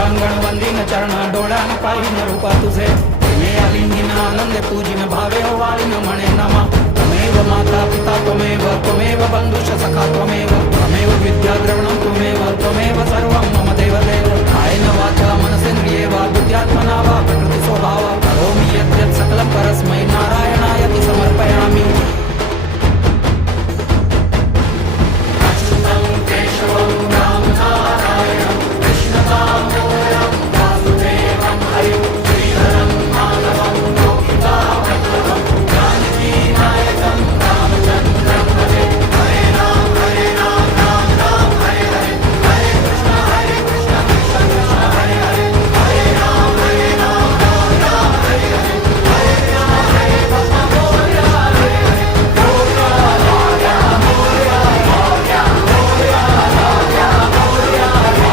लोटांगण वंदीन चरण डोळ्यान पाहिन रूप तुझे प्रेमे आलिंगिन आनंदे पूजिन भावे वाळीन म्हणे नमा त्वमेव माता पिता त्वमेव त्वमेव बंधुश सखा त्वमेव त्वमेव विद्या द्रवणं त्वमेव त्वमेव सर्व